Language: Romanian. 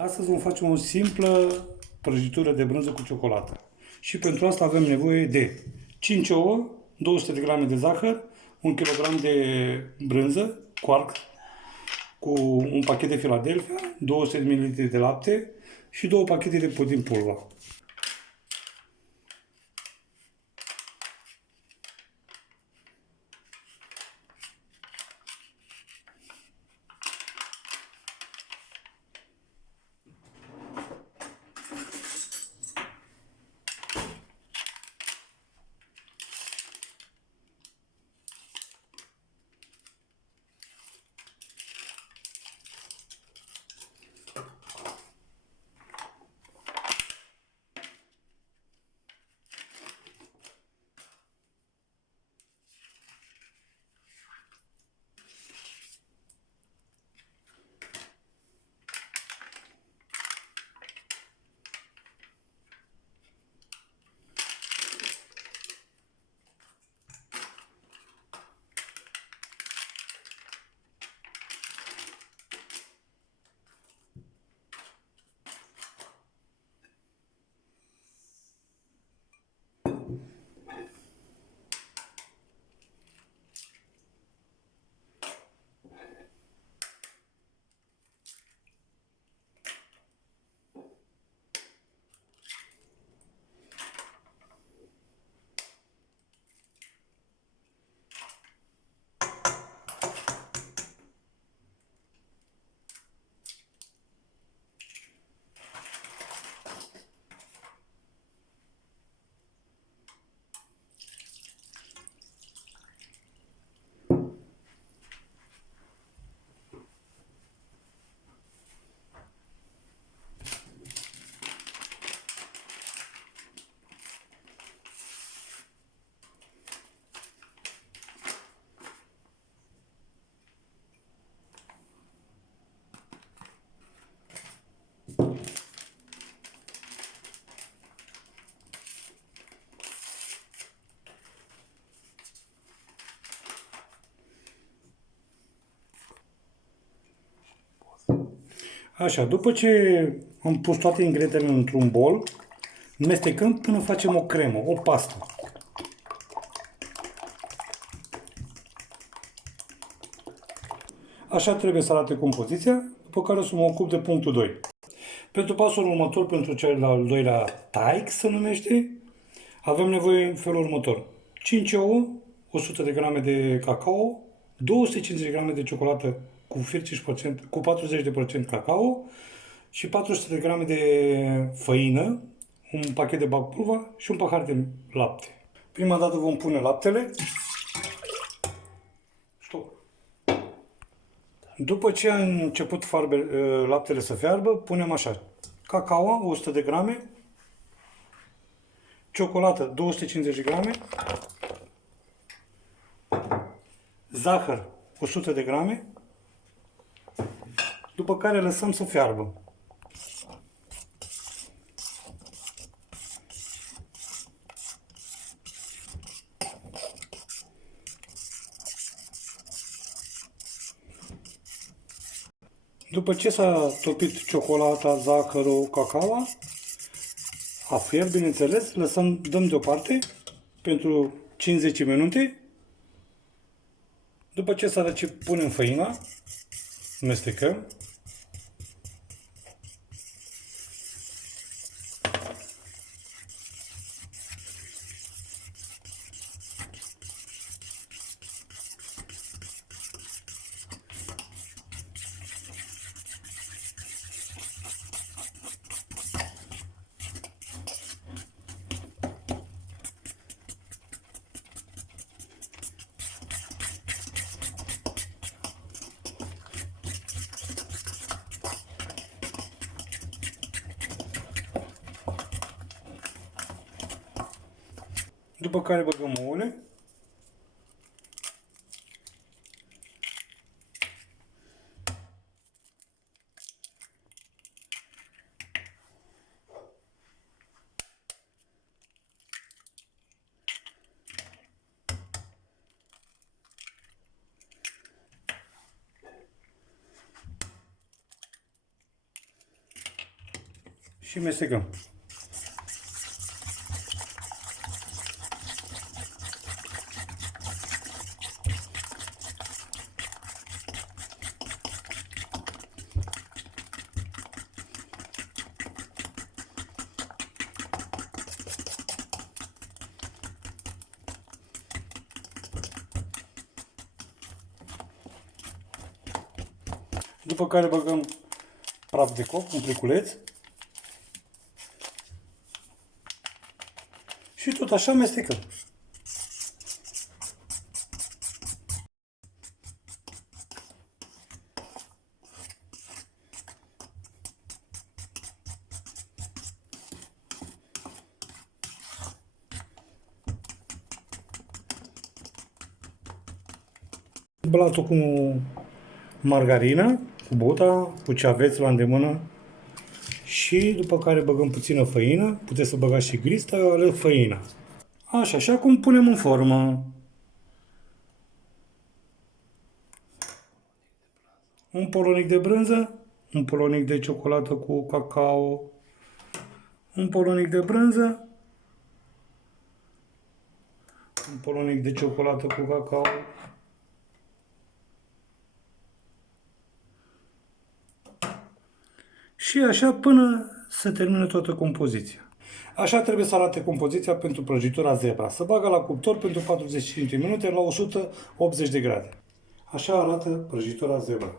Astăzi vom face o simplă prăjitură de brânză cu ciocolată. Și pentru asta avem nevoie de 5 ouă, 200 de grame de zahăr, 1 kg de brânză, quark, cu un pachet de Philadelphia, 200 ml de lapte și 2 pachete de puding pulva. Așa, după ce am pus toate ingredientele într-un bol, mestecăm până facem o cremă, o pastă. Așa trebuie să arate compoziția, după care o să mă ocup de punctul 2. Pentru pasul următor, pentru cel al doilea taic, se numește, avem nevoie în felul următor. 5 ouă, 100 de grame de cacao, 250 de grame de ciocolată cu 40%, cu 40% cacao și 400 de grame de făină, un pachet de bacpulva și un pahar de lapte. Prima dată vom pune laptele. Stop. După ce a început laptele să fiarbă, punem așa: cacao 100 de grame, ciocolată 250 de grame, zahăr 100 de grame, după care lăsăm să fiarbă. După ce s-a topit ciocolata, zahărul, cacao, a fiert, bineînțeles, dăm deoparte pentru 5-10 minute. După ce s-a răcit, punem făina, mestecăm. După care băgăm ouăle. și mestecăm. După care băgăm praf de coc, un pliculeț. Și tot așa amestecăm. Blatul cu margarină, cu bota, cu ce aveți la îndemână. Și după care băgăm puțină făină. Puteți să băgați și grista, eu aleg făina. Așa, și acum punem în formă. Un polonic de brânză, un polonic de ciocolată cu cacao, un polonic de brânză, un polonic de ciocolată cu cacao, și așa până se termină toată compoziția. Așa trebuie să arate compoziția pentru prăjitura zebra. Să bagă la cuptor pentru 45 de minute la 180 de grade. Așa arată prăjitura zebra.